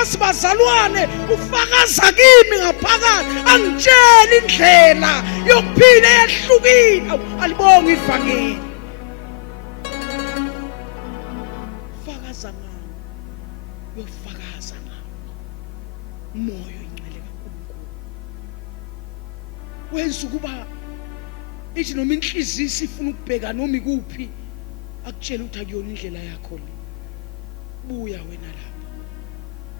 yazi bazalwane ufakaza kimi ngaphakathi angitshela indlela yokuphila eyahlukile. Alibonge ivangeli. Fakaza ngawo, yofakaza ngawo umoya oyingcwele kaNkulunkulu. Wenza ukuba ithi noma inhliziyo isifuna ukubheka noma ikuphi akutshela ukuthi akuyona indlela yakho le. Buya wena lapha.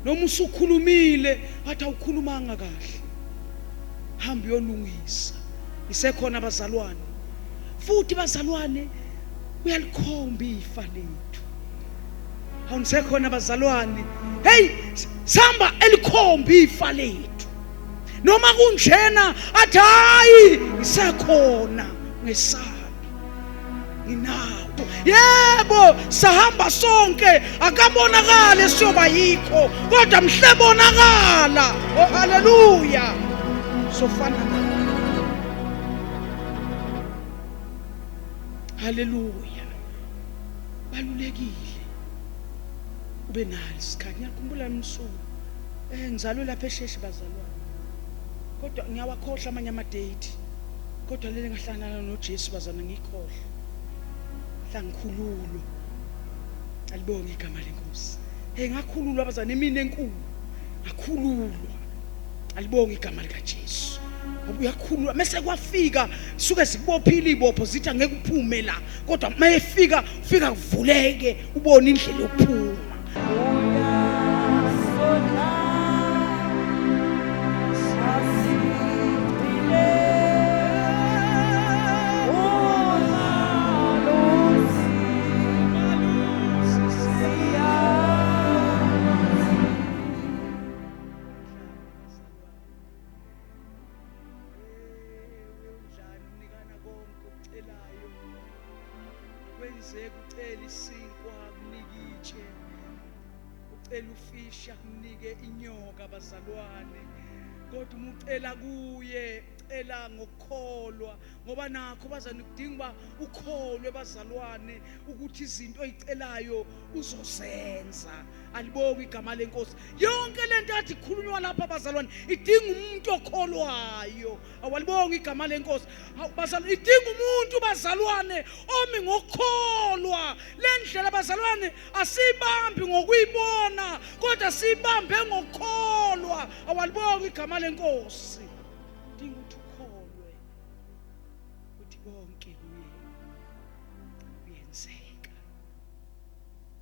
Noma usukhulumile athi awukhulumanga kahle, hamba uyolungisa. Isekhona abazalwane, futhi bazalwane uyalikhomba ifa lethu. Awunisekhona abazalwane, hey samba elikhomba ifa lethu. Noma kunjena athi hayi isekhona ngesabi nginawo. Yebo sahamba sonke akabonakala siyoba yikho, kodwa mhle bonakala. Oh haleluya. Sofana nawe. Haleluya. Balulekile ube nalo isikhathi. Ngiyakhumbula umsuku ngizalwe lapha eSheshi bazalwane, kodwa ngiyawakhohlwa amanye ama-date, kodwa leli ngahlangana noJesu bazana ngikhohlwa. Ngikhululwa. Alibonge igama lenkosi. Ngakhululwa bazana, mina enkulu ngakhululwa. Alibonge igama likaJesu. Ngoba uyakhululwa mase kwafika suke sikubophile ibopho zithi angeke uphume la, kodwa mayefika ufika kuvuleke ubone indlela yokuphuma. Ucela isinkwa kunikitshe, ucela ufisha kunike inyoka bazalwane, kodwa umucela kuye cela ngokukholwa, ngoba nakho bazana kudinga ukholwe bazalwane ukuthi izinto oyicelayo uzozenza. Alibonge igama lenkosi. Yonke lento athi khulunywa lapha bazalwane idinga umuntu okholwayo. Awalibonge igama lenkosi. Bazalwane idinga umuntu bazalwane omi ngokukholwa. Lendlela bazalwane asibambi ngokuyibona, kodwa sibambe ngokukholwa. Awalibonge igama lenkosi.